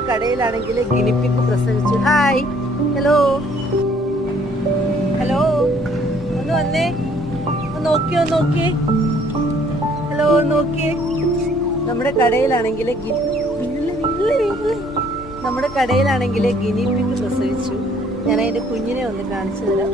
നമ്മുടെ കടയിലാണെങ്കിൽ ഗിനിപ്പിഗ് പ്രസവിച്ചു. Hi, hello hello, ഒന്ന് വന്നേ, നോക്കിയേ, ഹലോ നോക്കിയേ. നമ്മുടെ കടയിലാണെങ്കിൽ ഗിനിപ്പിഗ് പ്രസവിച്ചു. ഞാൻ അതിന്റെ കുഞ്ഞിനെ ഒന്ന് കാണിച്ചു തരാം.